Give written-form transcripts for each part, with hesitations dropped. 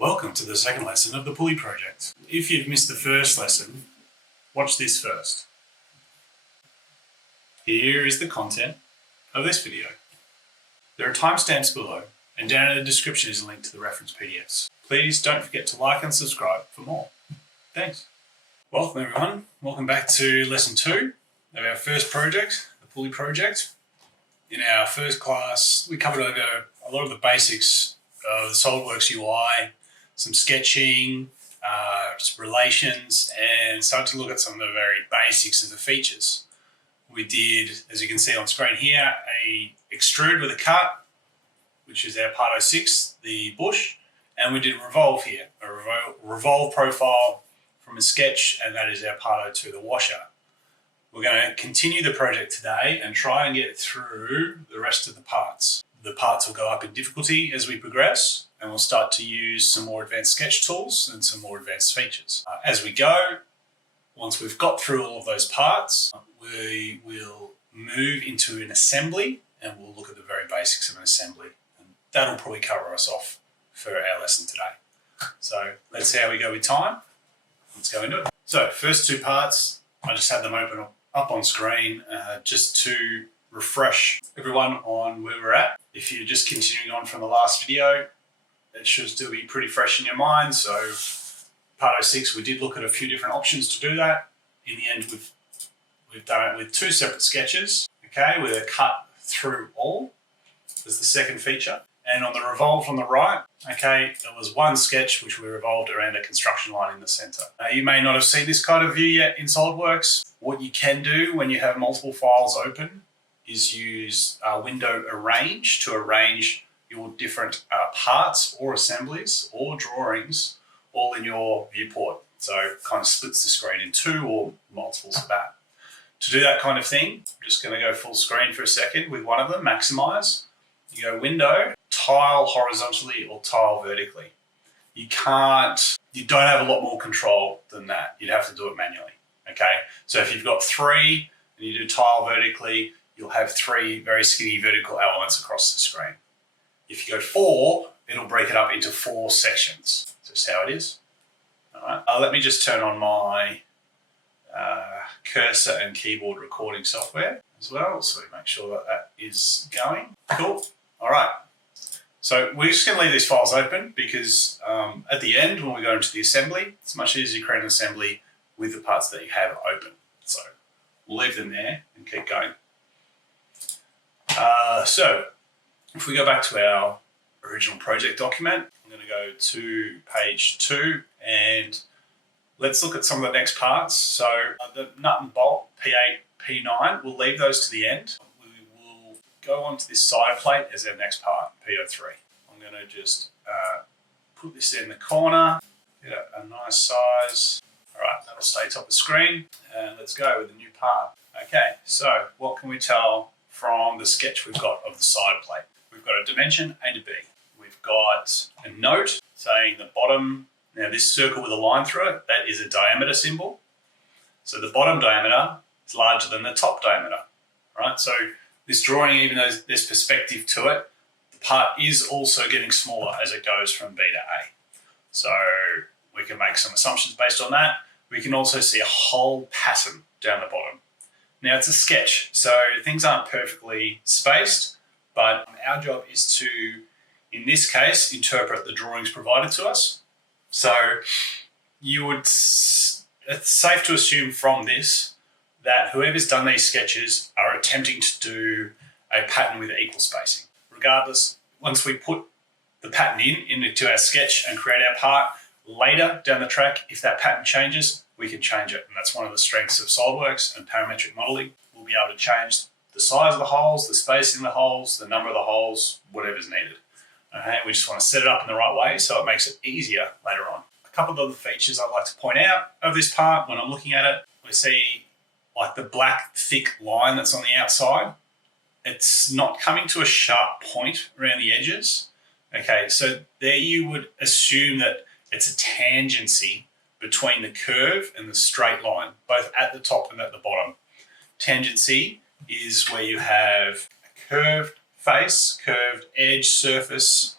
Welcome to the second lesson of the Pulley Project. If you've missed the first lesson, watch this first. Here is the content of this video. There are timestamps below, and down in the description is a link to the reference PDFs. Please don't forget to like and subscribe for more. Thanks. Welcome everyone. Welcome back to lesson 2 of our first project, the Pulley Project. In our first class, we covered over a lot of the basics of the SolidWorks UI, some sketching, some relations, and started to look at some of the very basics of the features. We did, as you can see on screen here, a extrude with a cut, which is our Part 06, the bush, and we did revolve here, a revolve profile from a sketch, and that is our Part 02, the washer. We're going to continue the project today and try and get through the rest of the parts. The parts will go up in difficulty as we progress, and we'll start to use some more advanced sketch tools and some more advanced features. As we go, once we've got through all of those parts, we will move into an assembly and we'll look at the very basics of an assembly. And that'll probably cover us off for our lesson today. So let's see how we go with time. Let's go into it. So first two parts, I just had them open up on screen just to refresh everyone on where we're at. If you're just continuing on from the last video, it should still be pretty fresh in your mind. So Part 06, we did look at a few different options to do that. In the end, we've done it with two separate sketches, okay, with a cut through all as the second feature. And on the revolve on the right, okay, there was one sketch which we revolved around a construction line in the center. You may not have seen this kind of view yet in SolidWorks. What you can do when you have multiple files open is use window arrange to arrange your different parts or assemblies or drawings all in your viewport. So it kind of splits the screen in two or multiples of that. To do that kind of thing, I'm just going to go full screen for a second with one of them, maximize. You go window, tile horizontally or tile vertically. You don't have a lot more control than that. You'd have to do it manually, okay? So if you've got 3 and you do tile vertically, you'll have 3 very skinny vertical elements across the screen. If you go 4, it'll break it up into 4 sections. That's how it is. All right. Let me just turn on my cursor and keyboard recording software as well, so we make sure that that is going. Cool. All right. So we're just going to leave these files open because at the end, when we go into the assembly, it's much easier to create an assembly with the parts that you have open. So we'll leave them there and keep going. So if we go back to our original project document, I'm going to go to page 2 and let's look at some of the next parts. So the nut and bolt, P8, P9, we'll leave those to the end. We will go on to this side plate as our next part, P03. I'm going to just put this in the corner, get a nice size. All right, that'll stay top of screen. And let's go with the new part. Okay, so what can we tell from the sketch we've got of the side plate? We've got a dimension A to B. We've got a note saying the bottom, now this circle with a line through it, that is a diameter symbol. So the bottom diameter is larger than the top diameter, right? So this drawing, even though there's perspective to it, the part is also getting smaller as it goes from B to A. So we can make some assumptions based on that. We can also see a whole pattern down the bottom. Now it's a sketch, so things aren't perfectly spaced, but our job is to, in this case, interpret the drawings provided to us. So it's safe to assume from this that whoever's done these sketches are attempting to do a pattern with equal spacing. Regardless, once we put the pattern into our sketch and create our part, later down the track, if that pattern changes, we can change it. And that's one of the strengths of SolidWorks and parametric modeling. We'll be able to change the size of the holes, the spacing of the holes, the number of the holes, whatever's needed. Okay, we just want to set it up in the right way so it makes it easier later on. A couple of other features I'd like to point out of this part when I'm looking at it, we see like the black thick line that's on the outside. It's not coming to a sharp point around the edges. Okay, so there you would assume that it's a tangency between the curve and the straight line, both at the top and at the bottom. Tangency is where you have a curved face, curved edge, surface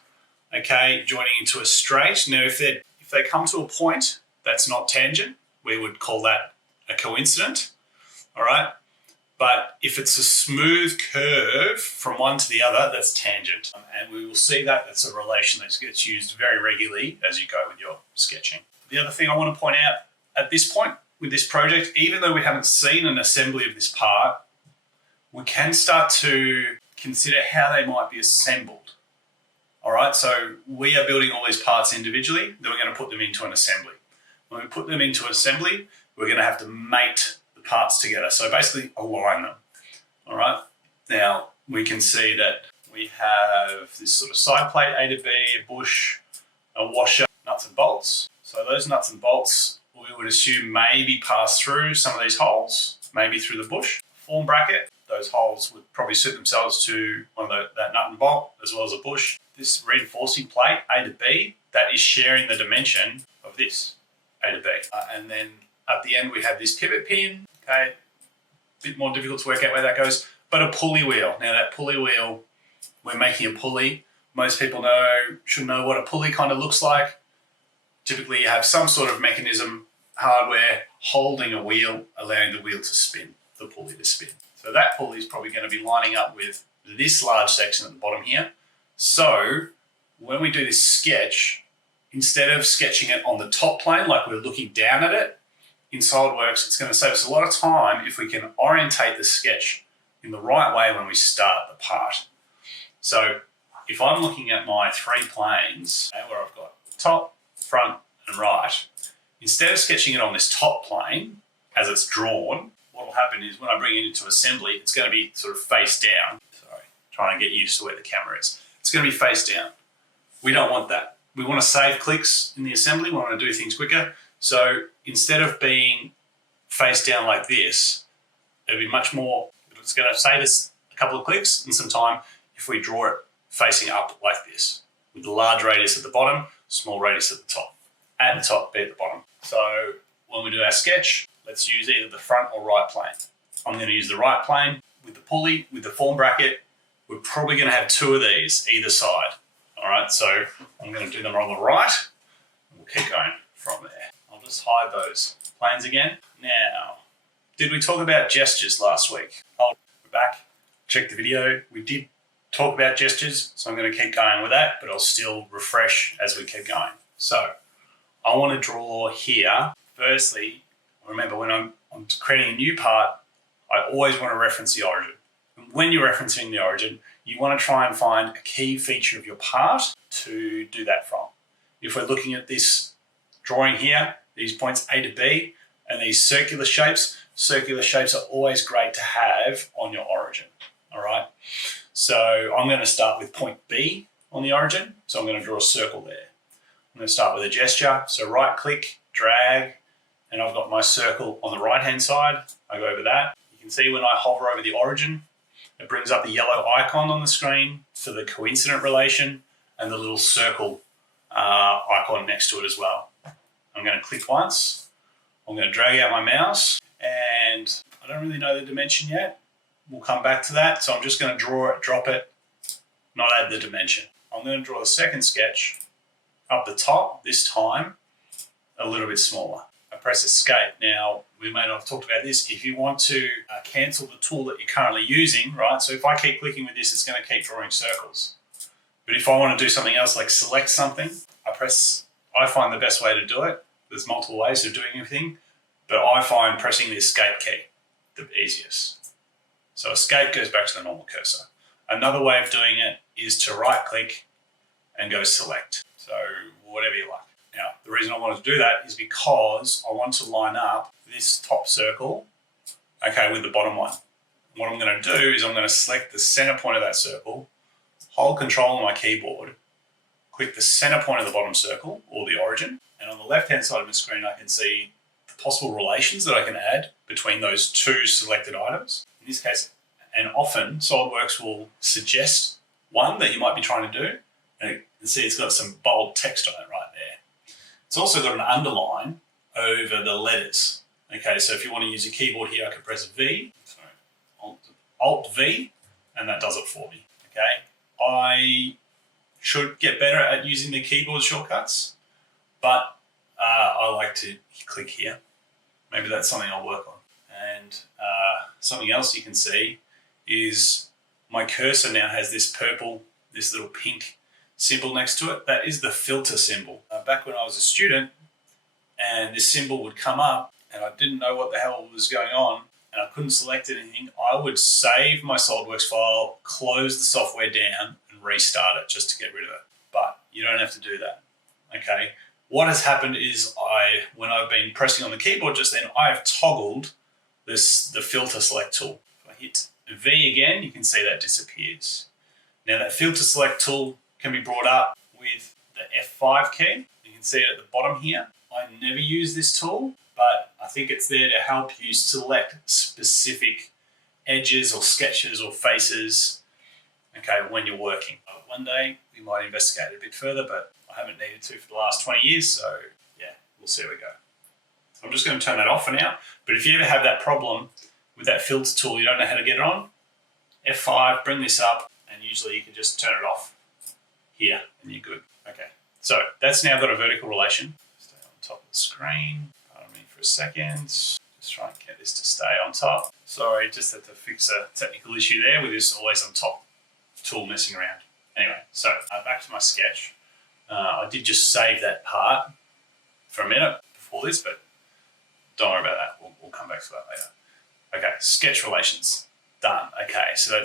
okay, joining into a straight. Now, if they come to a point that's not tangent, we would call that a coincident, all right? But if it's a smooth curve from one to the other, that's tangent. And we will see that that's a relation that gets used very regularly as you go with your sketching. The other thing I want to point out at this point with this project, even though we haven't seen an assembly of this part, we can start to consider how they might be assembled. All right, so we are building all these parts individually, then we're going to put them into an assembly. When we put them into an assembly, we're going to have to mate the parts together. So basically align them. All right, now we can see that we have this sort of side plate A to B, a bush, a washer, nuts and bolts. So those nuts and bolts, we would assume maybe pass through some of these holes, maybe through the bush. Form bracket, those holes would probably suit themselves to that nut and bolt as well as a bush. This reinforcing plate, A to B, that is sharing the dimension of this, A to B. And then at the end we have this pivot pin, okay, a bit more difficult to work out where that goes, but a pulley wheel. Now that pulley wheel, we're making a pulley. Most people should know what a pulley kind of looks like. Typically you have some sort of mechanism, hardware, holding a wheel, allowing the wheel to spin, the pulley to spin. So that pulley is probably going to be lining up with this large section at the bottom here. So when we do this sketch, instead of sketching it on the top plane like we're looking down at it, in SolidWorks, it's going to save us a lot of time if we can orientate the sketch in the right way when we start the part. So if I'm looking at my three planes, where I've got top, front, and right, instead of sketching it on this top plane as it's drawn, what will happen is when I bring it into assembly, it's going to be sort of face down. Sorry, trying to get used to where the camera is. It's going to be face down. We don't want that. We want to save clicks in the assembly. We want to do things quicker. So instead of being face down like this, it'll be much more, it's going to save us a couple of clicks and some time if we draw it facing up like this, with the large radius at the bottom, small radius at the top. At the top, be at the bottom. So when we do our sketch, let's use either the front or right plane. I'm going to use the right plane with the pulley, with the form bracket. We're probably going to have two of these either side. All right, so I'm going to do them on the right. We'll keep going from there. I'll just hide those planes again. Now, did we talk about gestures last week? We're back. Check the video. We did talk about gestures, so I'm going to keep going with that, but I'll still refresh as we keep going. So I want to draw here. Firstly, remember when I'm creating a new part, I always want to reference the origin. And when you're referencing the origin, you want to try and find a key feature of your part to do that from. If we're looking at this drawing here, these points A to B, and these circular shapes are always great to have on your origin, all right? So I'm going to start with point B on the origin, so I'm going to draw a circle there. I'm going to start with a gesture, so right click, drag, and I've got my circle on the right hand side. I go over that. You can see when I hover over the origin, it brings up the yellow icon on the screen for the coincident relation and the little circle icon next to it as well. I'm going to click once. I'm going to drag out my mouse, and I don't really know the dimension yet. We'll come back to that. So I'm just going to draw it, drop it, not add the dimension. I'm going to draw the second sketch up the top, this time a little bit smaller. I press escape. Now, we may not have talked about this. If you want to cancel the tool that you're currently using, right? So if I keep clicking with this, it's going to keep drawing circles. But if I want to do something else, like select something, I find the best way to do it. There's multiple ways of doing everything, but I find pressing the escape key the easiest. So escape goes back to the normal cursor. Another way of doing it is to right click and go select. So whatever you like. Now, the reason I wanted to do that is because I want to line up this top circle, okay, with the bottom one. What I'm going to do is I'm going to select the center point of that circle, hold control on my keyboard, click the center point of the bottom circle, or the origin, and on the left-hand side of my screen, I can see the possible relations that I can add between those two selected items. In this case, and often, SolidWorks will suggest one that you might be trying to do, and you can see it's got some bold text on it right there. It's also got an underline over the letters. Okay, so if you want to use a keyboard here, I can press V, Alt V, and that does it for me. Okay, I should get better at using the keyboard shortcuts, but I like to click here. Maybe that's something I'll work on. And something else you can see is my cursor now has this little pink symbol next to it. That is the filter symbol. Back when I was a student and this symbol would come up and I didn't know what the hell was going on and I couldn't select anything, I would save my SolidWorks file, close the software down and restart it just to get rid of it. But you don't have to do that, okay? What has happened is when I've been pressing on the keyboard just then, I have toggled the filter select tool. If I hit V again, you can see that disappears. Now that filter select tool can be brought up with the F5 key. You can see it at the bottom here. I never use this tool, but I think it's there to help you select specific edges or sketches or faces, okay, when you're working. One day we might investigate it a bit further, but I haven't needed to for the last 20 years, so yeah, we'll see how we go. So I'm just going to turn that off for now, but if you ever have that problem with that filter tool, you don't know how to get it on, F5, bring this up, and usually you can just turn it off here and you're good. Okay, so that's now got a vertical relation. Stay on top of the screen. Pardon me for a second. Just try and get this to stay on top. Sorry, just had to fix a technical issue there with this always on top tool messing around. Anyway, so back to my sketch. I did just save that part for a minute before this, but don't worry about that. We'll come back to that later. Okay, sketch relations, done. Okay, so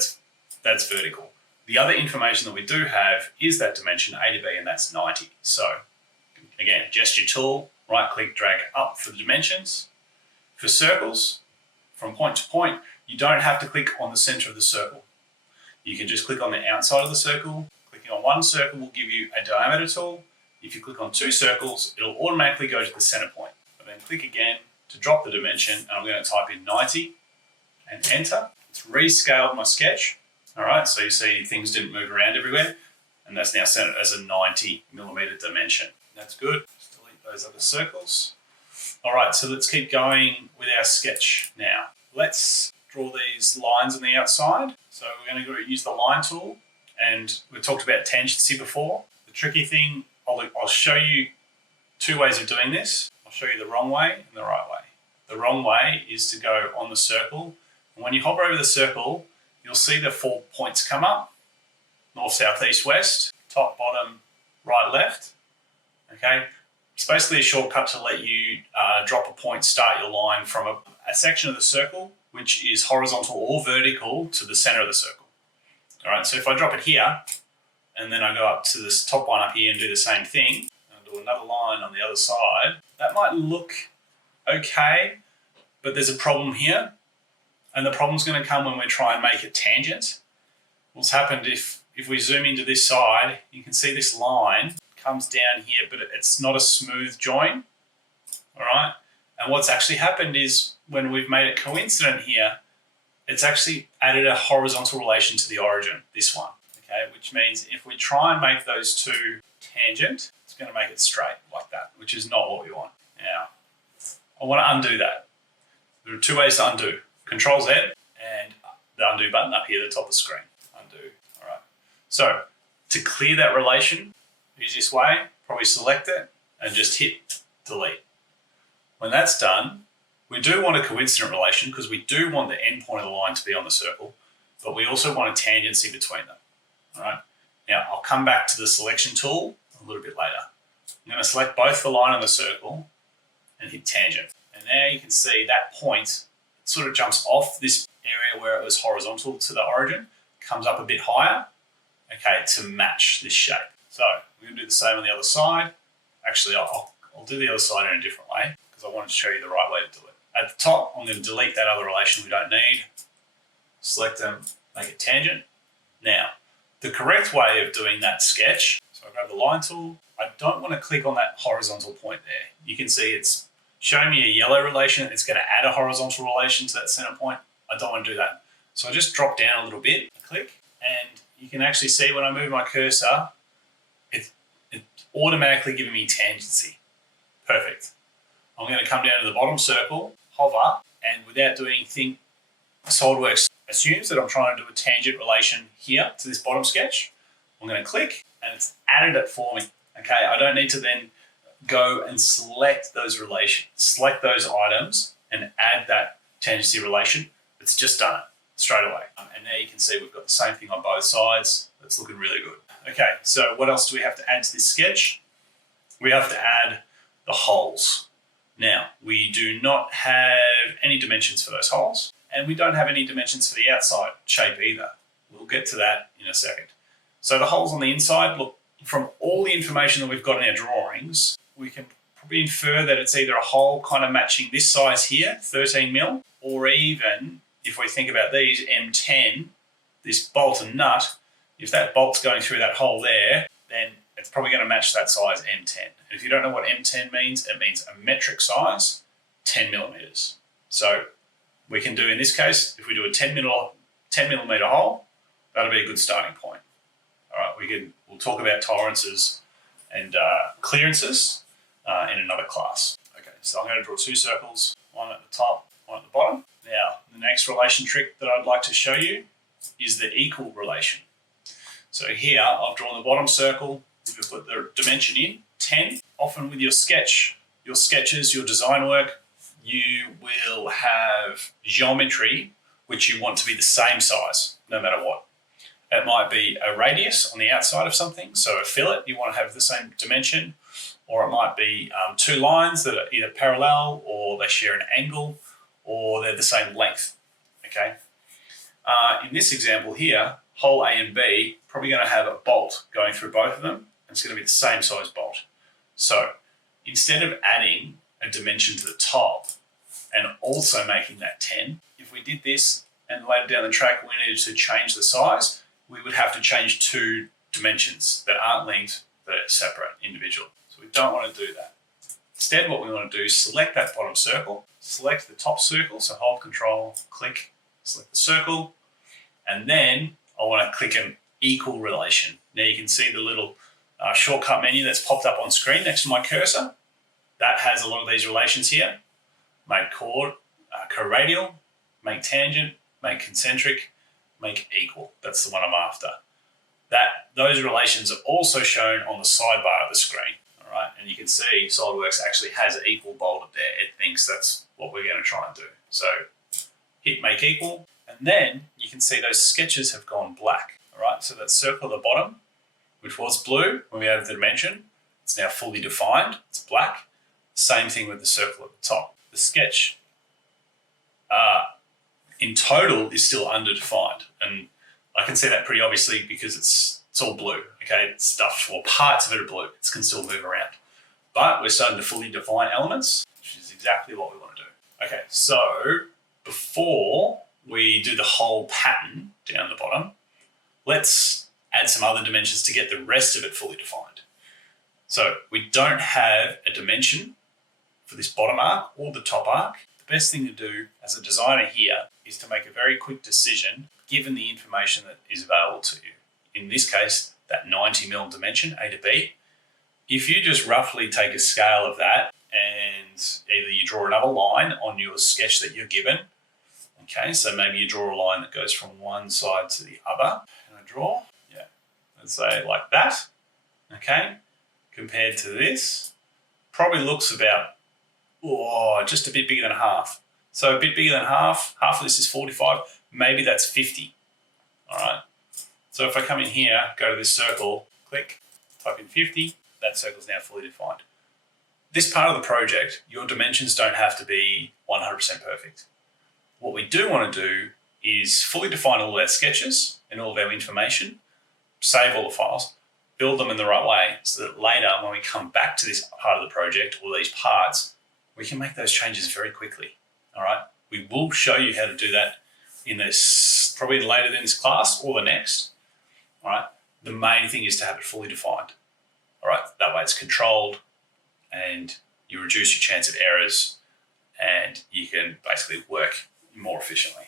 that's vertical. The other information that we do have is that dimension A to B, and that's 90. So again, gesture tool, right click, drag up for the dimensions. For circles, from point to point, you don't have to click on the center of the circle. You can just click on the outside of the circle. Clicking on one circle will give you a diameter tool. If you click on two circles, it'll automatically go to the center point. And then click again to drop the dimension, and I'm going to type in 90 and enter. It's rescaled my sketch. All right, so you see things didn't move around everywhere, and that's now set as a 90mm dimension. That's good. Just delete those other circles. All right, so let's keep going with our sketch now. Let's draw these lines on the outside. So we're going to use the line tool, and we talked about tangency before. The tricky thing, I'll show you two ways of doing this. I'll show you the wrong way and the right way. The wrong way is to go on the circle, and when you hover over the circle, you'll see the 4 points come up: north, south, east, west, top, bottom, right, left. Okay, it's basically a shortcut to let you drop a point, start your line from a section of the circle which is horizontal or vertical to the center of the circle. All right, so if I drop it here and then I go up to this top one up here and do the same thing, and do another line on the other side, that might look okay, but there's a problem here. And the problem's going to come when we try and make it tangent. What's happened if we zoom into this side, you can see this line comes down here, but it's not a smooth join. All right. And what's actually happened is when we've made it coincident here, it's actually added a horizontal relation to the origin, this one. Okay, which means if we try and make those two tangent, it's going to make it straight like that, which is not what we want. Now, I want to undo that. There are two ways to undo. Control Z and the undo button up here at the top of the screen. Undo. All right. So to clear that relation, the easiest way, probably select it and just hit delete. When that's done, we do want a coincident relation because we do want the end point of the line to be on the circle, but we also want a tangency between them. All right. Now I'll come back to the selection tool a little bit later. I'm going to select both the line and the circle and hit tangent. And now you can see that point sort of jumps off this area where it was horizontal to the origin, comes up a bit higher, okay, to match this shape. So we're going to do the same on the other side. Actually, I'll do the other side in a different way because I wanted to show you the right way to do it. At the top, I'm going to delete that other relation we don't need. Select them, make it tangent. Now, the correct way of doing that sketch, so I grab the line tool. I don't want to click on that horizontal point there. You can see it's showing me a yellow relation. It's going to add a horizontal relation to that center point. I don't want to do that. So I just drop down a little bit, click, and you can actually see when I move my cursor, it's automatically giving me tangency. Perfect. I'm going to come down to the bottom circle, hover, and without doing anything, SolidWorks assumes that I'm trying to do a tangent relation here to this bottom sketch. I'm going to click, and it's added it for me. Okay, I don't need to then go and select those relations, select those items and add that tangency relation. It's just done it straight away. And now you can see we've got the same thing on both sides. It's looking really good. Okay, so what else do we have to add to this sketch? We have to add the holes. Now, we do not have any dimensions for those holes, and we don't have any dimensions for the outside shape either. We'll get to that in a second. So the holes on the inside, look, from all the information that we've got in our drawings, we can probably infer that it's either a hole kind of matching this size here, 13 mil, or even, if we think about these, M10, this bolt and nut, if that bolt's going through that hole there, then it's probably going to match that size M10. And if you don't know what M10 means, it means a metric size, 10 millimeters. So we can do, in this case, if we do a 10 millimeter hole, that'll be a good starting point. All right, we'll talk about tolerances and clearances in another class. Okay, so I'm going to draw two circles, one at the top, one at the bottom. Now, the next relation trick that I'd like to show you is the equal relation. So here, I've drawn the bottom circle. We've put the dimension in, 10. Often with your sketches, your design work, you will have geometry which you want to be the same size, no matter what. It might be a radius on the outside of something, so a fillet, you want to have the same dimension, or it might be two lines that are either parallel or they share an angle, or they're the same length, okay? In this example here, hole A and B, probably going to have a bolt going through both of them, and it's going to be the same size bolt. So instead of adding a dimension to the top and also making that 10, if we did this and later down the track we needed to change the size, we would have to change two dimensions that aren't linked, that are separate, individual. So we don't want to do that. Instead, what we want to do is select that bottom circle, select the top circle, so hold Control, click, select the circle, and then I want to click an equal relation. Now you can see the little shortcut menu that's popped up on screen next to my cursor. That has a lot of these relations here. Make chord, co-radial, make tangent, make concentric, make equal. That's the one I'm after. Those relations are also shown on the sidebar of the screen. All right, and you can see SolidWorks actually has equal bolded there. It thinks that's what we're going to try and do. So hit make equal, and then you can see those sketches have gone black. All right, so that circle at the bottom, which was blue when we added the dimension, it's now fully defined. It's black. Same thing with the circle at the top. The sketch in total is still underdefined, and I can see that pretty obviously because it's all blue. Okay, it's stuff, or parts of it are blue. It can still move around, but we're starting to fully define elements, which is exactly what we want to do. Okay, so before we do the whole pattern down the bottom, let's add some other dimensions to get the rest of it fully defined. So we don't have a dimension for this bottom arc or the top arc. The best thing to do as a designer here is to make a very quick decision given the information that is available to you. In this case, that 90 mm dimension, A to B. If you just roughly take a scale of that and either you draw another line on your sketch that you're given, okay, so maybe you draw a line that goes from one side to the other. Can I draw? Yeah, let's say like that, okay, compared to this, probably looks about, just a bit bigger than half. So a bit bigger than half of this is 45, maybe that's 50, all right? So if I come in here, go to this circle, click, type in 50, that circle's now fully defined. This part of the project, your dimensions don't have to be 100% perfect. What we do want to do is fully define all of our sketches and all of our information, save all the files, build them in the right way so that later when we come back to this part of the project or these parts, we can make those changes very quickly, all right? We will show you how to do that in this, probably later in this class or the next, all right? The main thing is to have it fully defined, all right? That way it's controlled and you reduce your chance of errors and you can basically work more efficiently.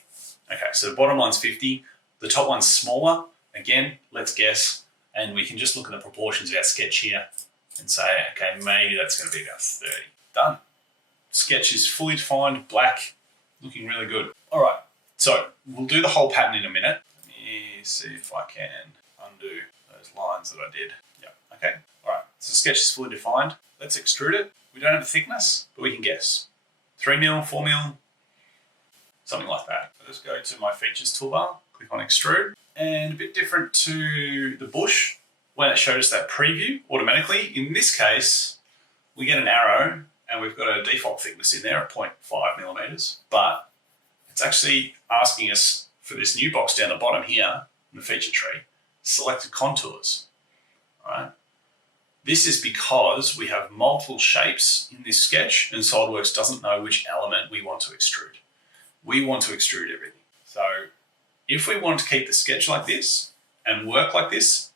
Okay, so the bottom line's 50, the top one's smaller. Again, let's guess, and we can just look at the proportions of our sketch here and say, okay, maybe that's going to be about 30. Done. Sketch is fully defined, black, looking really good. All right, so we'll do the whole pattern in a minute. Let me see if I can undo those lines that I did. Okay, all right, so the sketch is fully defined. Let's extrude it. We don't have a thickness, but we can guess. 3mm, 4mm, something like that. So let's go to my features toolbar, click on extrude, and a bit different to the bush when it showed us that preview automatically. In this case, we get an arrow and we've got a default thickness in there at 0.5mm, but it's actually asking us for this new box down the bottom here in the feature tree, selected contours. All right. This is because we have multiple shapes in this sketch and SolidWorks doesn't know which element we want to extrude. We want to extrude everything. So if we want to keep the sketch like this and work like this,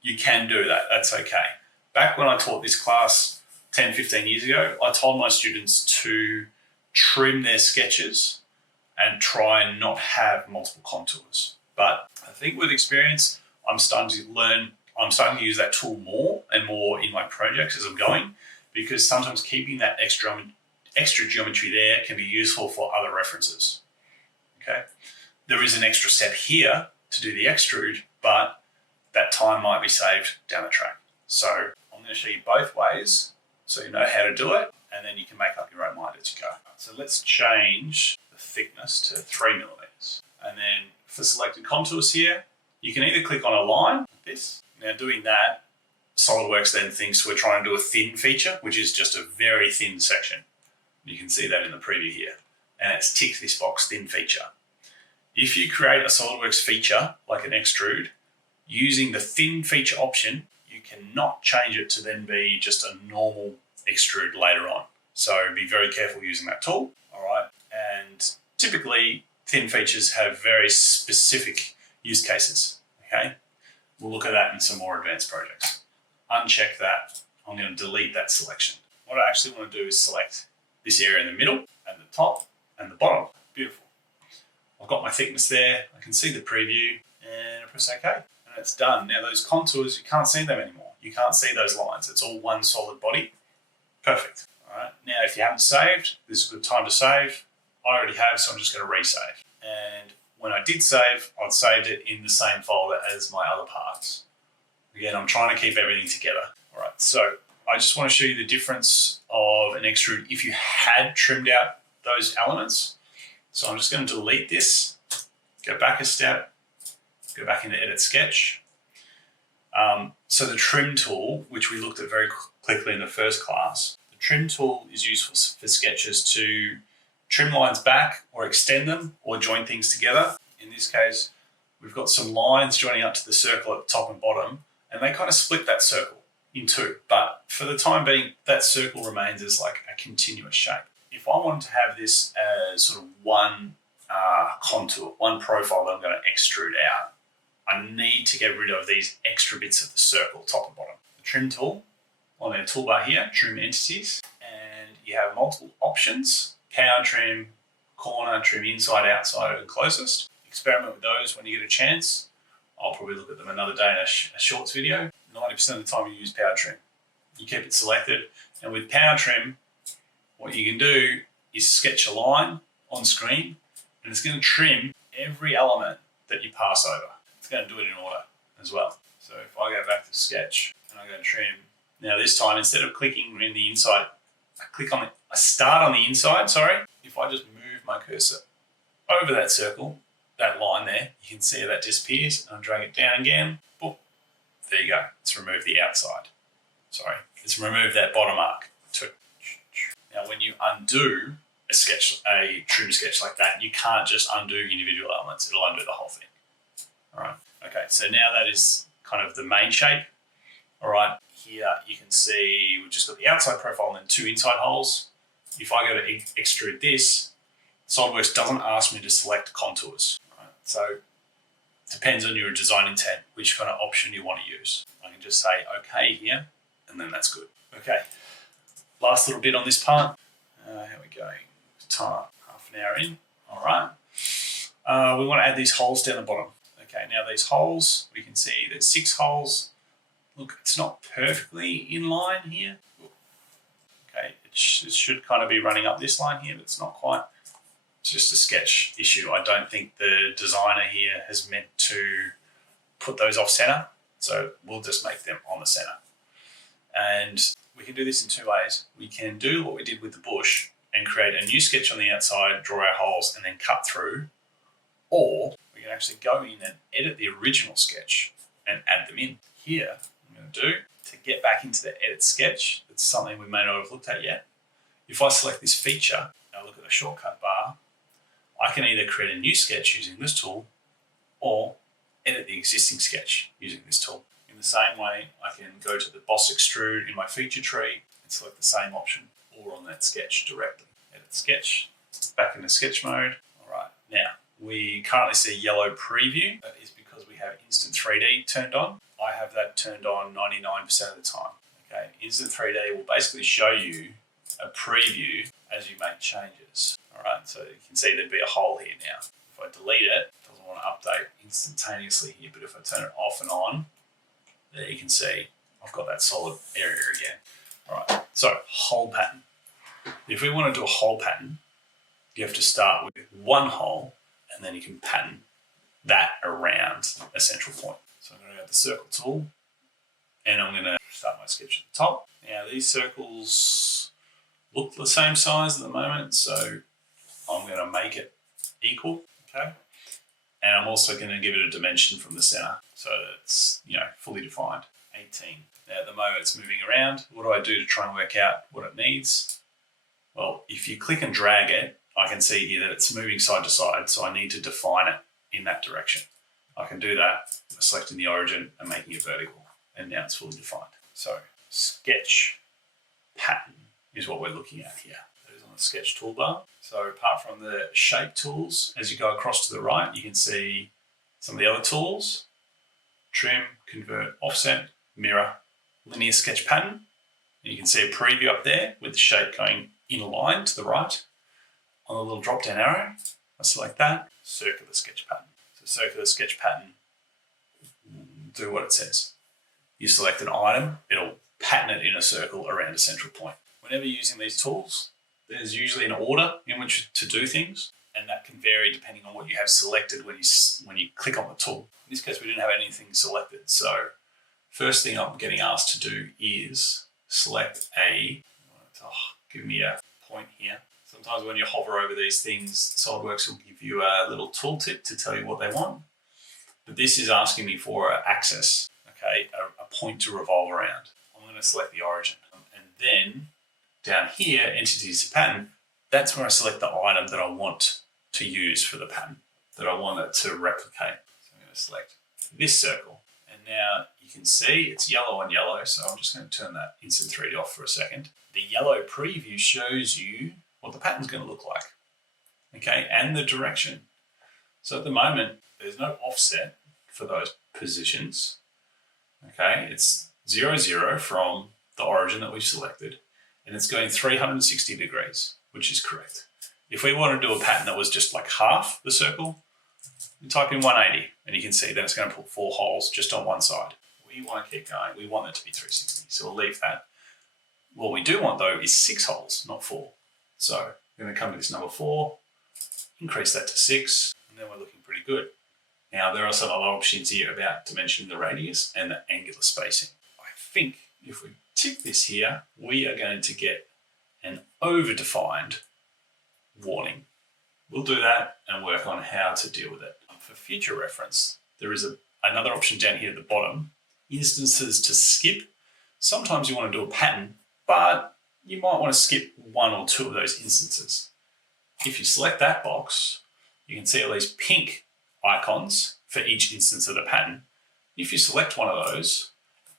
you can do that. That's okay. Back when I taught this class 10, 15 years ago, I told my students to trim their sketches and try and not have multiple contours. But I think with experience, I'm starting to use that tool more and more in my projects as I'm going, because sometimes keeping that extra geometry there can be useful for other references. Okay, there is an extra step here to do the extrude, but that time might be saved down the track. So I'm going to show you both ways so you know how to do it, and then you can make up your own mind as you go. So let's change the thickness to 3mm. And then for selected contours here, you can either click on a line like this. Now doing that, SolidWorks then thinks we're trying to do a thin feature, which is just a very thin section. You can see that in the preview here. And it's ticked this box, thin feature. If you create a SolidWorks feature, like an extrude, using the thin feature option, you cannot change it to then be just a normal extrude later on. So be very careful using that tool, all right? And typically, thin features have very specific use cases, okay? We'll look at that in some more advanced projects. Uncheck that. I'm going to delete that selection. What I actually want to do is select this area in the middle and the top and the bottom. Beautiful. I've got my thickness there. I can see the preview and I press OK. And it's done. Now those contours, you can't see them anymore. You can't see those lines. It's all one solid body. Perfect. All right. Now if you haven't saved, this is a good time to save. I already have, so I'm just going to resave. And when I did save, I'd saved it in the same folder as my other parts. Again, I'm trying to keep everything together. All right, so I just want to show you the difference of an extrude if you had trimmed out those elements. So I'm just going to delete this, go back a step, go back into Edit Sketch. So the trim tool, which we looked at very quickly in the first class, the trim tool is useful for sketches to trim lines back or extend them or join things together. In this case, we've got some lines joining up to the circle at the top and bottom, and they kind of split that circle in two. But for the time being, that circle remains as like a continuous shape. If I wanted to have this as sort of one contour, one profile that I'm going to extrude out, I need to get rid of these extra bits of the circle, top and bottom. The trim tool, on their toolbar here, trim entities, and you have multiple options. Power trim, corner, trim inside, outside, and closest. Experiment with those when you get a chance. I'll probably look at them another day in a shorts video. 90% of the time you use power trim. You keep it selected, and with power trim, what you can do is sketch a line on screen, and it's going to trim every element that you pass over. It's going to do it in order as well. So if I go back to sketch and I go to trim, now this time instead of clicking in the inside, I start on the inside, If I just move my cursor over that circle, that line there, you can see how that disappears, and I drag it down again, boop, there you go. It's removed the outside. It's removed that bottom arc too. Now when you undo a trim sketch like that, you can't just undo individual elements, it'll undo the whole thing. All right, okay, so now that is kind of the main shape. All right, here you can see we've just got the outside profile and then two inside holes. If I go to extrude this, SolidWorks doesn't ask me to select contours. Right? So it depends on your design intent, which kind of option you want to use. I can just say OK here, and then that's good. Okay, last little bit on this part. How are we going? Time, half an hour in. All right. We want to add these holes down the bottom. Okay, now these holes, we can see there's 6 holes. Look, it's not perfectly in line here. Okay, it should kind of be running up this line here, but it's not quite. It's just a sketch issue. I don't think the designer here has meant to put those off center, so we'll just make them on the center. And we can do this in two ways. We can do what we did with the bush and create a new sketch on the outside, draw our holes, and then cut through. Or we can actually go in and edit the original sketch and add them in. Here, I'm going to do, to get back into the edit sketch, that's something we may not have looked at yet. If I select this feature and I look at the shortcut bar, I can either create a new sketch using this tool or edit the existing sketch using this tool. In the same way, I can go to the boss extrude in my feature tree and select the same option, or on that sketch directly. Edit sketch, back into sketch mode. All right, now we currently see yellow preview. That is because we have Instant 3D turned on. I have that turned on 99% of the time. Okay, Instant 3D will basically show you a preview as you make changes. All right, so you can see there'd be a hole here now. If I delete it, it doesn't want to update instantaneously here, but if I turn it off and on, there you can see I've got that solid area again. All right, so hole pattern. If we want to do a hole pattern, you have to start with one hole and then you can pattern that around a central point. So I'm going to go to the circle tool and I'm going to start my sketch at the top. Now these circles look the same size at the moment, so I'm going to make it equal, okay? And I'm also going to give it a dimension from the center so that it's, fully defined, 18. Now at the moment it's moving around. What do I do to try and work out what it needs? Well, if you click and drag it, I can see here that it's moving side to side, so I need to define it in that direction. I can do that by selecting the origin and making it vertical, and now it's fully defined. So sketch pattern is what we're looking at here. That is on the sketch toolbar. So apart from the shape tools, as you go across to the right, you can see some of the other tools: trim, convert, offset, mirror, linear sketch pattern. And you can see a preview up there with the shape going in a line to the right. On the little drop down arrow, I select that, circular sketch pattern. So circular sketch pattern, do what it says. You select an item, it'll pattern it in a circle around a central point. Whenever you're using these tools, there's usually an order in which to do things, and that can vary depending on what you have selected when you click on the tool. In this case, we didn't have anything selected, so first thing I'm getting asked to do is select give me a point here. Sometimes when you hover over these things, SolidWorks will give you a little tooltip to tell you what they want. But this is asking me for an axis, okay, a point to revolve around. I'm going to select the origin. And then down here, entities to pattern, that's where I select the item that I want to use for the pattern, that I want it to replicate. So I'm going to select this circle. And now you can see it's yellow on yellow, so I'm just going to turn that Instant 3D off for a second. The yellow preview shows you what the pattern's going to look like, okay, and the direction. So at the moment, there's no offset for those positions, okay? It's 0, 0 from the origin that we've selected, and it's going 360 degrees, which is correct. If we want to do a pattern that was just like half the circle, you type in 180, and you can see that it's going to put 4 holes just on one side. We want to keep going. We want it to be 360, so we'll leave that. What we do want, though, is 6 holes, not 4. So we're going to come to this number 4, increase that to 6, and then we're looking pretty good. Now, there are some other options here about dimensioning the radius and the angular spacing. I think if we tick this here, we are going to get an over-defined warning. We'll do that and work on how to deal with it. For future reference, there is another option down here at the bottom, instances to skip. Sometimes you want to do a pattern, but you might want to skip 1 or 2 of those instances. If you select that box, you can see all these pink icons for each instance of the pattern. If you select one of those,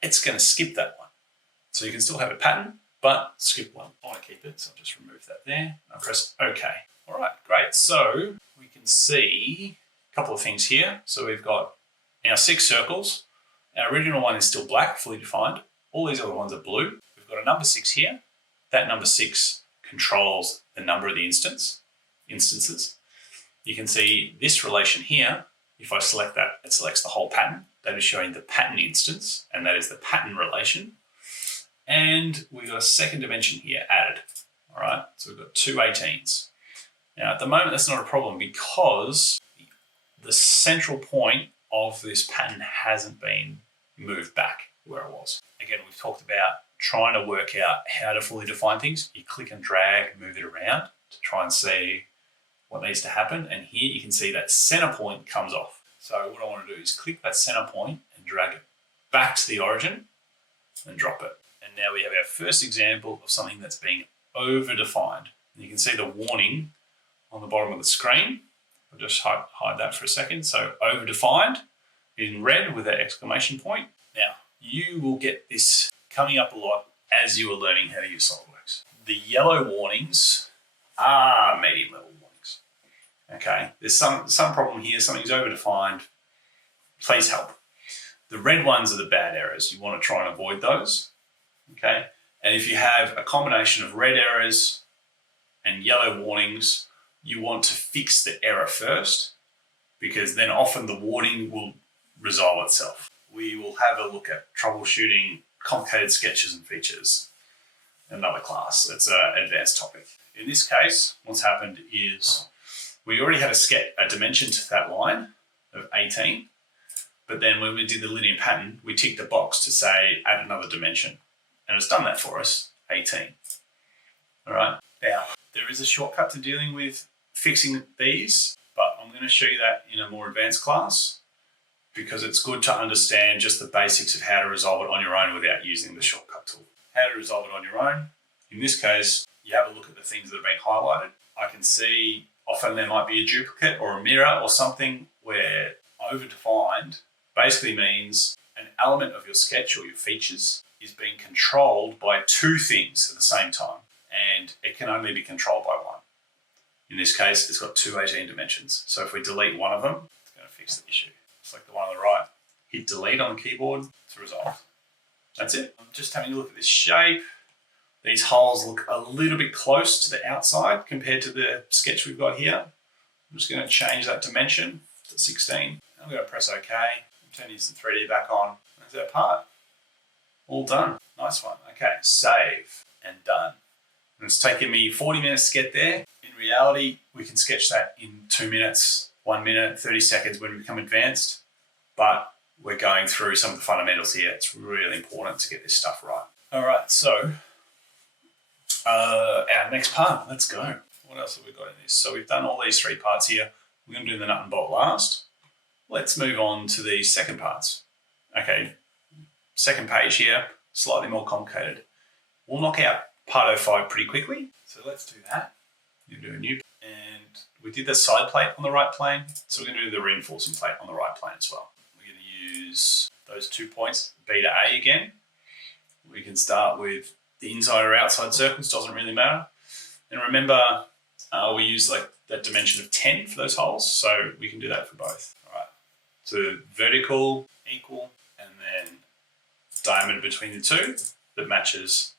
it's going to skip that one. So you can still have a pattern, but skip one. I want to keep it, so I'll just remove that there. I'll press OK. All right, great. So we can see a couple of things here. So we've got our 6 circles. Our original one is still black, fully defined. All these other ones are blue. We've got a number 6 here. That number 6 controls the number of the instances. You can see this relation here. If I select that, it selects the whole pattern. That is showing the pattern instance, and that is the pattern relation. And we've got a second dimension here added. All right, so we've got 2 18s. Now, at the moment, that's not a problem because the central point of this pattern hasn't been moved back where it was. Again, we've talked about trying to work out how to fully define things, you click and drag, move it around to try and see what needs to happen. And here you can see that center point comes off. So what I want to do is click that center point and drag it back to the origin and drop it. And now we have our first example of something that's being over-defined. And you can see the warning on the bottom of the screen. I'll just hide that for a second. So over-defined in red with that exclamation point. Now, you will get this coming up a lot as you are learning how to use SolidWorks. The yellow warnings are medium level warnings. Okay, there's some problem here, something's over-defined. Please help. The red ones are the bad errors. You want to try and avoid those. Okay, and if you have a combination of red errors and yellow warnings, you want to fix the error first, because then often the warning will resolve itself. We will have a look at troubleshooting complicated sketches and features in another class. It's an advanced topic. In this case, what's happened is we already had a dimension to that line of 18, but then when we did the linear pattern, we ticked a box to say add another dimension, and it's done that for us, 18. All right. Now, there is a shortcut to dealing with fixing these, but I'm going to show you that in a more advanced class, because it's good to understand just the basics of how to resolve it on your own without using the shortcut tool. How to resolve it on your own. In this case, you have a look at the things that are being highlighted. I can see often there might be a duplicate or a mirror or something where over-defined basically means an element of your sketch or your features is being controlled by two things at the same time, and it can only be controlled by one. In this case, it's got two 18 dimensions. So if we delete one of them, it's going to fix the issue. Select the one on the right, hit delete on the keyboard to resolve. That's it. I'm just having a look at this shape. These holes look a little bit close to the outside compared to the sketch we've got here. I'm just going to change that dimension to 16. I'm going to press OK. Turn Instant 3D back on. There's our part. All done. Nice one. Okay, save and done. And it's taken me 40 minutes to get there. In reality, we can sketch that in 2 minutes, 1 minute, 30 seconds when we become advanced. But we're going through some of the fundamentals here. It's really important to get this stuff right. All right, so our next part, let's go. What else have we got in this? So we've done all these three parts here. We're going to do the nut and bolt last. Let's move on to the second parts. Okay, second page here, slightly more complicated. We'll knock out part 05 pretty quickly. So let's do that. You do a new, and we did the side plate on the right plane. So we're going to do the reinforcement plate on the right plane as well. We're going to use those 2 points, B to A again. We can start with the inside or outside circles, doesn't really matter. And remember, we use like that dimension of 10 for those holes, so we can do that for both. All right, so vertical, equal, and then diameter between the two that matches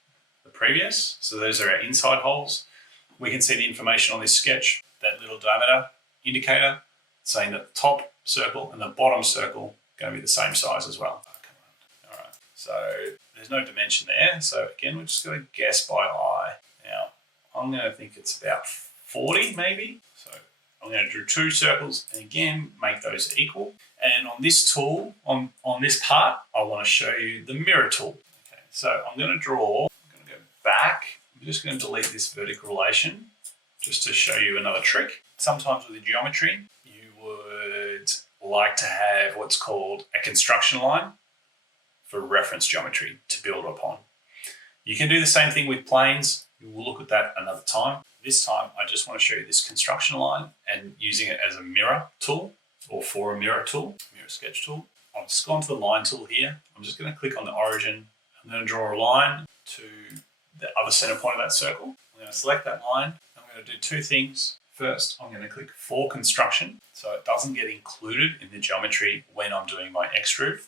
the previous. So those are our inside holes. We can see the information on this sketch, that little diameter indicator saying that the top circle and the bottom circle are going to be the same size as well. All right, so there's no dimension there. So again, we're just going to guess by eye. Now, I'm going to think it's about 40 maybe. So I'm going to draw 2 circles and again, make those equal. And on this tool, on this part, I want to show you the mirror tool. Okay, so I'm going to go back. I'm just going to delete this vertical relation just to show you another trick. Sometimes with the geometry, you would like to have what's called a construction line for reference geometry to build upon. You can do the same thing with planes. We'll look at that another time. This time, I just want to show you this construction line and using it as a mirror tool or for a mirror tool, mirror sketch tool. I'll just go onto the line tool here. I'm just going to click on the origin. I'm going to draw a line to the other center point of that circle. I'm going to select that line. I'm going to do 2 things. First, I'm going to click for construction so it doesn't get included in the geometry when I'm doing my extrude.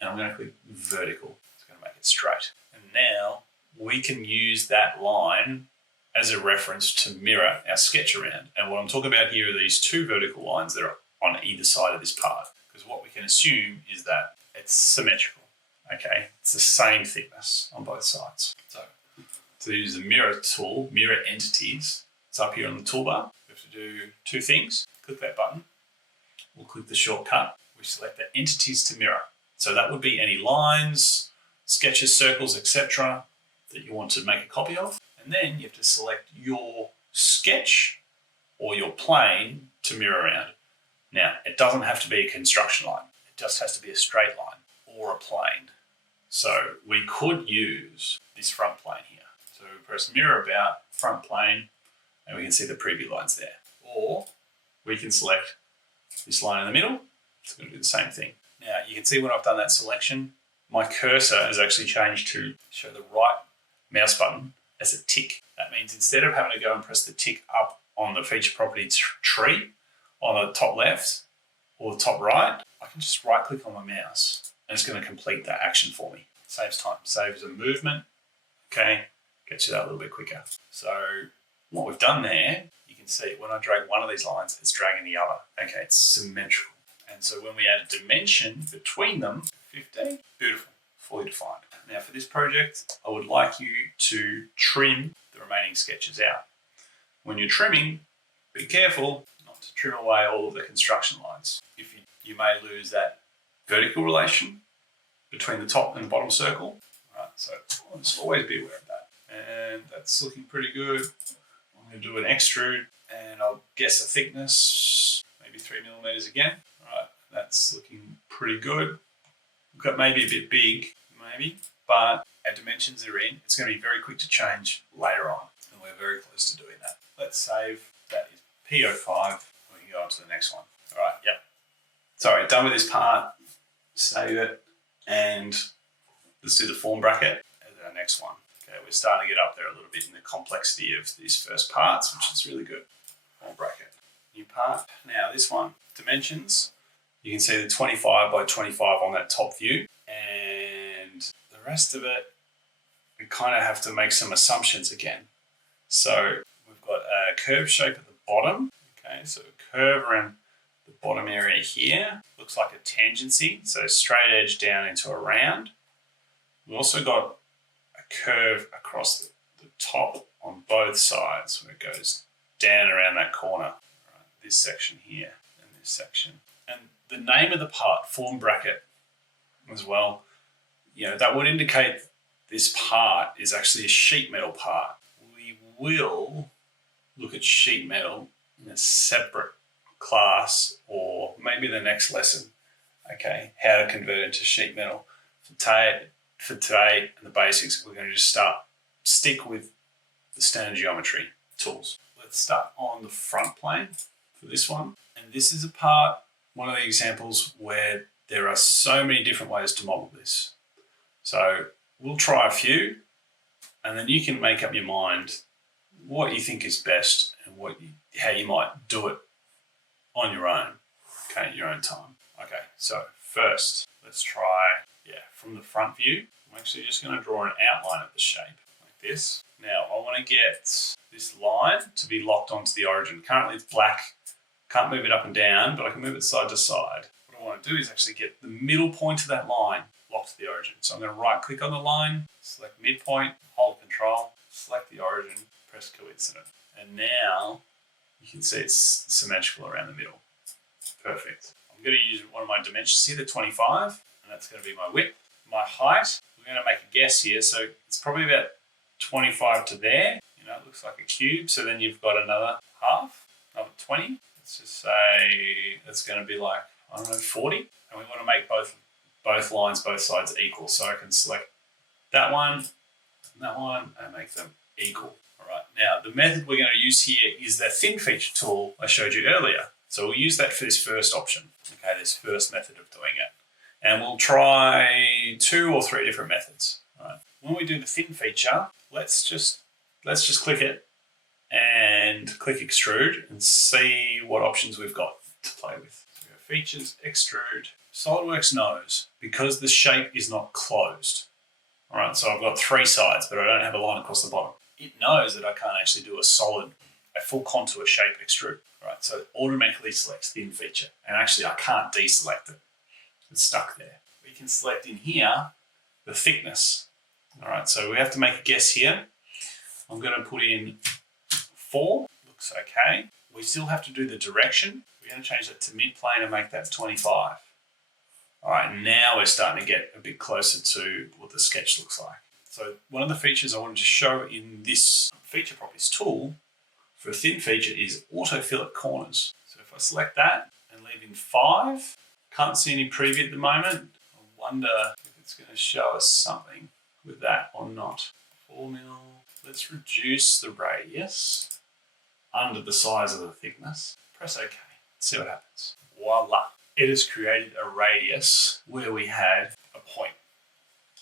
And I'm going to click vertical. It's going to make it straight. And now we can use that line as a reference to mirror our sketch around. And what I'm talking about here are these 2 vertical lines that are on either side of this part. Because what we can assume is that it's symmetrical. Okay, it's the same thickness on both sides. So to use the mirror tool, mirror entities, it's up here on the toolbar. We have to do 2 things. Click that button. We'll click the shortcut. We select the entities to mirror. So that would be any lines, sketches, circles, etc. that you want to make a copy of. And then you have to select your sketch or your plane to mirror around. Now, it doesn't have to be a construction line. It just has to be a straight line or a plane. So we could use this front plane here. So we press mirror about, front plane, and we can see the preview lines there. Or we can select this line in the middle. It's going to do the same thing. Now, you can see when I've done that selection, my cursor has actually changed to show the right mouse button as a tick. That means instead of having to go and press the tick up on the feature property tree on the top left or the top right, I can just right click on my mouse and it's going to complete that action for me. Saves time, saves a movement, okay, gets you that a little bit quicker. So what we've done there, you can see when I drag one of these lines, it's dragging the other. Okay, it's symmetrical. And so when we add a dimension between them, 15, beautiful, fully defined. Now for this project, I would like you to trim the remaining sketches out. When you're trimming, be careful not to trim away all of the construction lines. If you may lose that vertical relation between the top and the bottom circle. All right, so just always be aware of that. And that's looking pretty good. I'm going to do an extrude and I'll guess a thickness, maybe 3 millimeters again. All right, that's looking pretty good. Got maybe a bit big, maybe, but our dimensions are in. It's going to be very quick to change later on, and we're very close to doing that. Let's save. That is P05. We can go on to the next one. All right, yep. Sorry, done with this part. Save it, and let's do the form bracket as our next one. Okay, we're starting to get up there a little bit in the complexity of these first parts, which is really good. Form bracket, new part. Now this one, dimensions. You can see the 25 by 25 on that top view, and the rest of it, we kind of have to make some assumptions again. So we've got a curved shape at the bottom. Okay, so a curve around the bottom area here. Looks like a tangency, so straight edge down into a round. We've also got a curve across the top on both sides where it goes down around that corner. Right, this section here and this section. And the name of the part, form bracket, as well, you know, that would indicate this part is actually a sheet metal part. We will look at sheet metal in a separate class or maybe the next lesson, okay, how to convert it to sheet metal. For today and the basics, we're going to just stick with the standard geometry tools. Let's start on the front plane for this one. And this is a part, one of the examples where there are so many different ways to model this. So we'll try a few and then you can make up your mind what you think is best and how you might do it on your own, okay, your own time. Okay, so first, let's try, from the front view. I'm actually just going to draw an outline of the shape like this. Now, I want to get this line to be locked onto the origin. Currently it's black. Can't move it up and down, but I can move it side to side. What I want to do is actually get the middle point of that line locked to the origin. So I'm going to right click on the line, select midpoint, hold control, select the origin, press coincident. And now you can see it's symmetrical around the middle. Perfect. I'm going to use one of my dimensions here, the 25, and that's going to be my width. My height, we're going to make a guess here. So it's probably about 25 to there. You know, it looks like a cube. So then you've got another half, another 20. Let's just say it's going to be like, I don't know, 40. And we want to make both lines, both sides equal. So I can select that one and that one and make them equal. All right. Now, the method we're going to use here is the thin feature tool I showed you earlier. So we'll use that for this first option. Okay, this first method of doing it. And we'll try 2 or 3 different methods. All right. When we do the thin feature, let's just click it and click extrude and see what options we've got to play with. So we have features, extrude. SolidWorks knows because the shape is not closed. All right, so I've got 3 sides, but I don't have a line across the bottom. It knows that I can't actually do a full contour shape extrude. All right, so it automatically selects thin feature. And actually I can't deselect it. It's stuck there. We can select in here the thickness. All right, so we have to make a guess here. I'm going to put in 4. Looks okay. We still have to do the direction. We're going to change that to mid-plane and make that 25. All right, now we're starting to get a bit closer to what the sketch looks like. So one of the features I wanted to show in this feature properties tool for a thin feature is auto fillet corners. So if I select that and leave in 5, can't see any preview at the moment. I wonder if it's going to show us something with that or not. 4 mil. Let's reduce the radius under the size of the thickness. Press OK. See what happens. Voila. It has created a radius where we had a point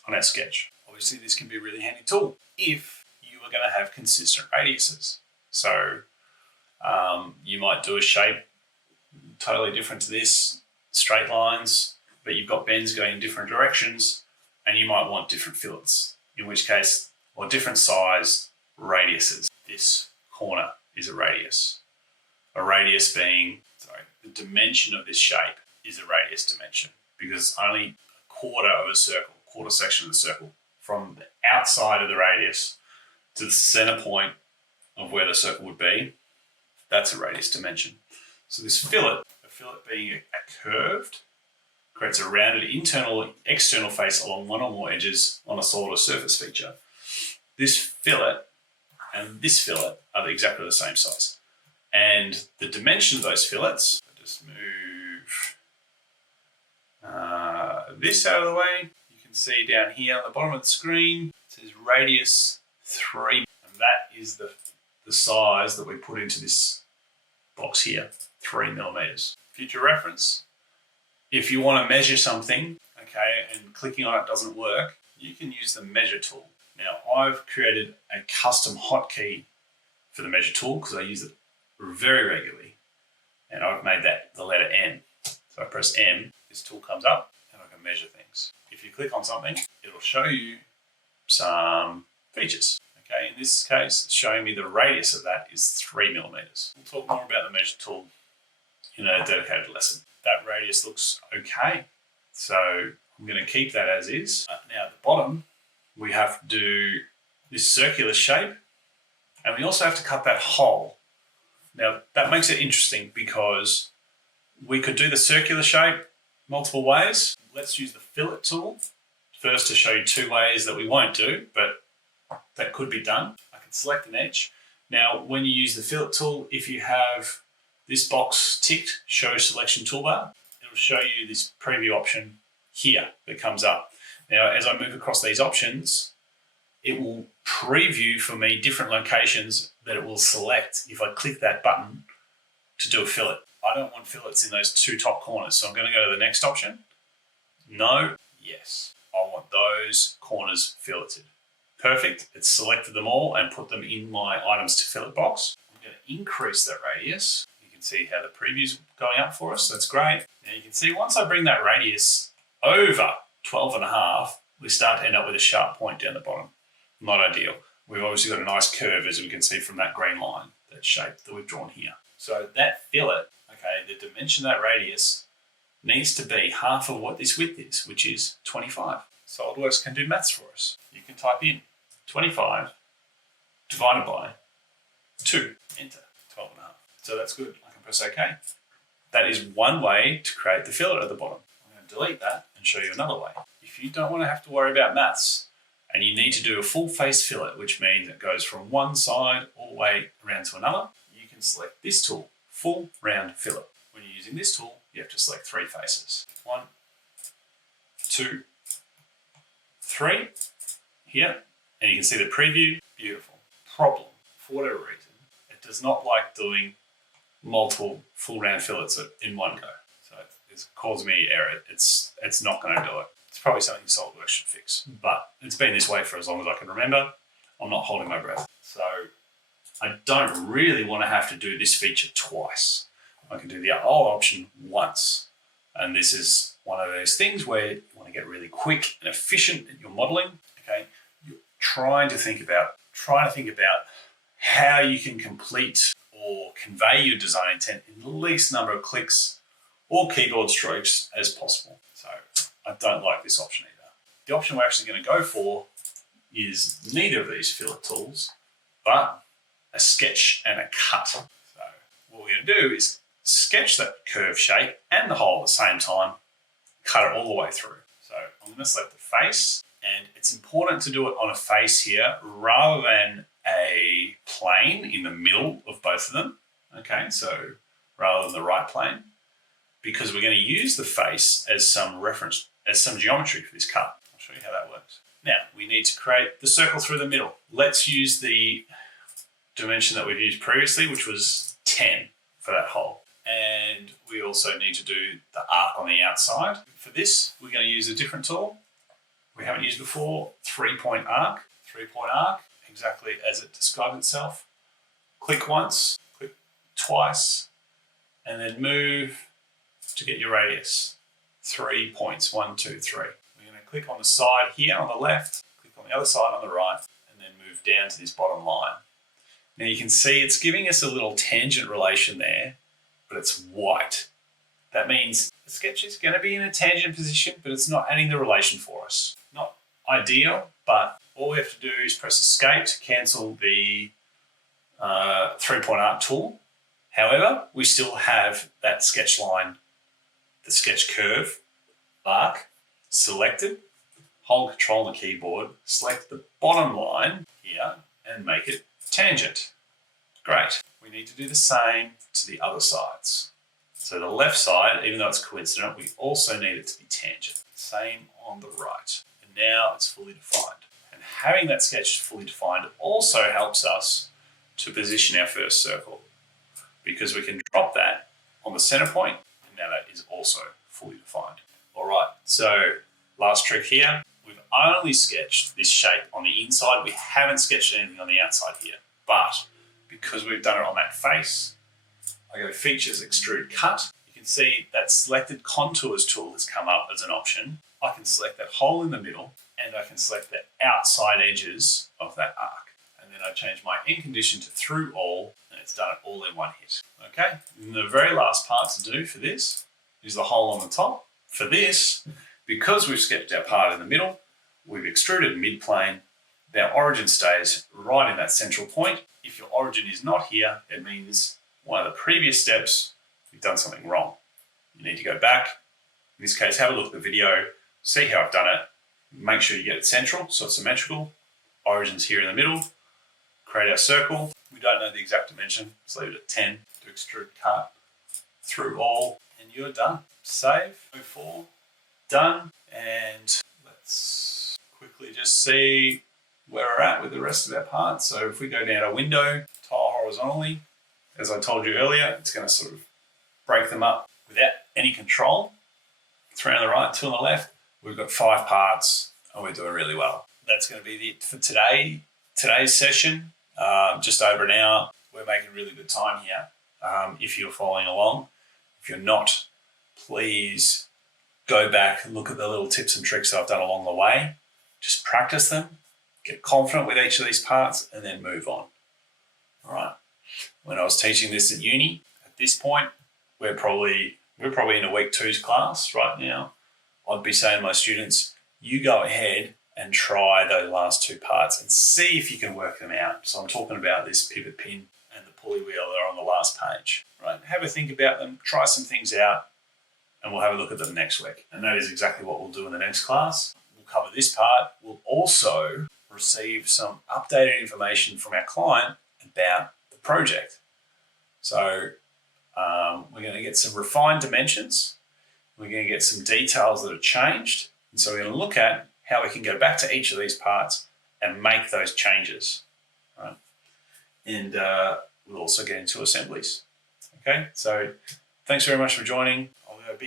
on our sketch. Obviously, this can be a really handy tool if you are going to have consistent radiuses. So you might do a shape totally different to this, straight lines, but you've got bends going in different directions, and you might want different fillets, in which case, or different size radiuses. This corner is a radius. A radius being, the dimension of this shape is a radius dimension, because only a quarter of a circle, quarter section of the circle, from the outside of the radius to the center point of where the circle would be, that's a radius dimension. So this fillet, a fillet being a curved, creates a rounded internal, external face along one or more edges on a solid or surface feature. This fillet and this fillet are exactly the same size. And the dimension of those fillets, I'll just move this out of the way. You can see down here on the bottom of the screen, it says radius 3. And that is the size that we put into this box here, 3 millimeters. Future reference, if you want to measure something, okay, and clicking on it doesn't work, you can use the measure tool. Now, I've created a custom hotkey for the measure tool because I use it very regularly, and I've made that the letter M. So I press M, this tool comes up, and I can measure things. If you click on something, it'll show you some features. Okay, in this case, it's showing me the radius of that is 3 millimeters. We'll talk more about the measure tool in a dedicated lesson. That radius looks okay, so I'm going to keep that as is. Now at the bottom, we have to do this circular shape, and we also have to cut that hole. Now that makes it interesting because we could do the circular shape multiple ways. Let's use the fillet tool first to show you 2 ways that we won't do, but that could be done. I can select an edge. Now, when you use the fillet tool, if you have this box ticked, show selection toolbar, it'll show you this preview option here that comes up. Now, as I move across these options, it will preview for me different locations that it will select if I click that button to do a fillet. I don't want fillets in those 2 top corners, so I'm going to go to the next option. No, yes. I want those corners filleted. Perfect. It's selected them all and put them in my items to fillet box. I'm going to increase that radius. You can see how the preview's going up for us. That's great. Now you can see once I bring that radius over 12.5, we start to end up with a sharp point down the bottom. Not ideal. We've obviously got a nice curve, as we can see from that green line, that shape that we've drawn here. So that fillet, okay, the dimension of that radius needs to be half of what this width is, which is 25. SolidWorks can do maths for us. You can type in 25 divided by 2, enter, 12.5. So that's good. I can press OK. That is one way to create the fillet at the bottom. I'm going to delete that and show you another way. If you don't want to have to worry about maths and you need to do a full face fillet, which means it goes from one side all the way around to another, you can select this tool, full round fillet. When you're using this tool, you have to select 3 faces. 1, 2, 3 here, and you can see the preview. Beautiful. Problem, for whatever reason, it does not like doing multiple full round fillets in one go. So it's causing me error. It's not going to do it. It's probably something SolidWorks should fix, but it's been this way for as long as I can remember. I'm not holding my breath. So I don't really want to have to do this feature twice. I can do the old option once. And this is one of those things where you want to get really quick and efficient at your modeling. Okay, you're trying to think about how you can complete or convey your design intent in the least number of clicks or keyboard strokes as possible. So I don't like this option either. The option we're actually going to go for is neither of these fillet tools, but a sketch and a cut. So what we're going to do is sketch that curve shape and the hole at the same time cut it all the way through. So I'm going to select the face, and it's important to do it on a face here rather than a plane in the middle of both of them. Okay, so rather than the right plane, because we're going to use the face as some reference, as some geometry for this cut. I'll show you how that works. Now, we need to create the circle through the middle. Let's use the dimension that we've used previously, which was 10 for that hole. And we also need to do the arc on the outside. For this, we're going to use a different tool we haven't used before, 3-point arc. 3-point arc, exactly as it describes itself. Click once, click twice, and then move to get your radius. 3 points, 1, 2, 3. We're going to click on the side here on the left, click on the other side on the right, and then move down to this bottom line. Now you can see it's giving us a little tangent relation there, but it's white. That means the sketch is going to be in a tangent position, but it's not adding the relation for us. Not ideal, but all we have to do is press escape to cancel the 3-point arc tool. However, we still have that sketch line, the sketch curve, arc, selected, hold Control on the keyboard, select the bottom line here and make it tangent. Great. We need to do the same to the other sides. So the left side, even though it's coincident, we also need it to be tangent. Same on the right. And now it's fully defined. And having that sketch fully defined also helps us to position our first circle, because we can drop that on the center point, and now that is also fully defined. All right, so last trick here. We've only sketched this shape on the inside. We haven't sketched anything on the outside here, but because we've done it on that face, I go Features, Extrude, Cut. You can see that Selected Contours tool has come up as an option. I can select that hole in the middle, and I can select the outside edges of that arc. And then I change my end condition to Through All, and it's done it all in one hit. Okay, and the very last part to do for this is the hole on the top. For this, because we've sketched our part in the middle, we've extruded mid-plane, our origin stays right in that central point. If your origin is not here, it means one of the previous steps, you've done something wrong. You need to go back. In this case, have a look at the video, see how I've done it, make sure you get it central, so it's symmetrical. Origin's here in the middle. Create our circle. We don't know the exact dimension, so leave it at 10 to extrude, cut, through all, and you're done. Save, move forward, done, and let's quickly just see where we're at with the rest of our parts. So if we go down to window, tile horizontally, as I told you earlier, it's going to sort of break them up without any control. 3 on the right, 2 on the left. We've got 5 parts, and we're doing really well. That's going to be it for today's session. Just over an hour. We're making really good time here. If you're following along, if you're not, please go back and look at the little tips and tricks that I've done along the way. Just practice them, get confident with each of these parts, and then move on. All right. When I was teaching this at uni, at this point, we're probably in a week 2's class right now. I'd be saying to my students, you go ahead and try those last 2 parts and see if you can work them out. So I'm talking about this pivot pin and the pulley wheel that are on the last page. Right? Have a think about them, try some things out, and we'll have a look at them next week. And that is exactly what we'll do in the next class. We'll cover this part. We'll also receive some updated information from our client about the project. So we're going to get some refined dimensions. We're going to get some details that have changed. And so we're going to look at how we can go back to each of these parts and make those changes. Right? And we'll also get into assemblies. Okay, so thanks very much for joining. I'll have a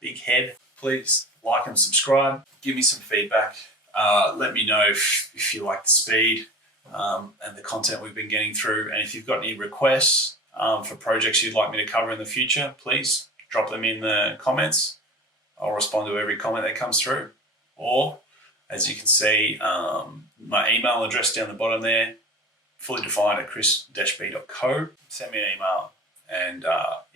big head. Please like and subscribe. Give me some feedback. Let me know if you like the speed and the content we've been getting through. And if you've got any requests for projects you'd like me to cover in the future, please drop them in the comments. I'll respond to every comment that comes through. Or, as you can see, my email address down the bottom there, fully defined at chris-b.co. Send me an email, and I'll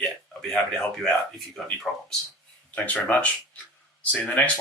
be happy to help you out if you've got any problems. Thanks very much. See you in the next one.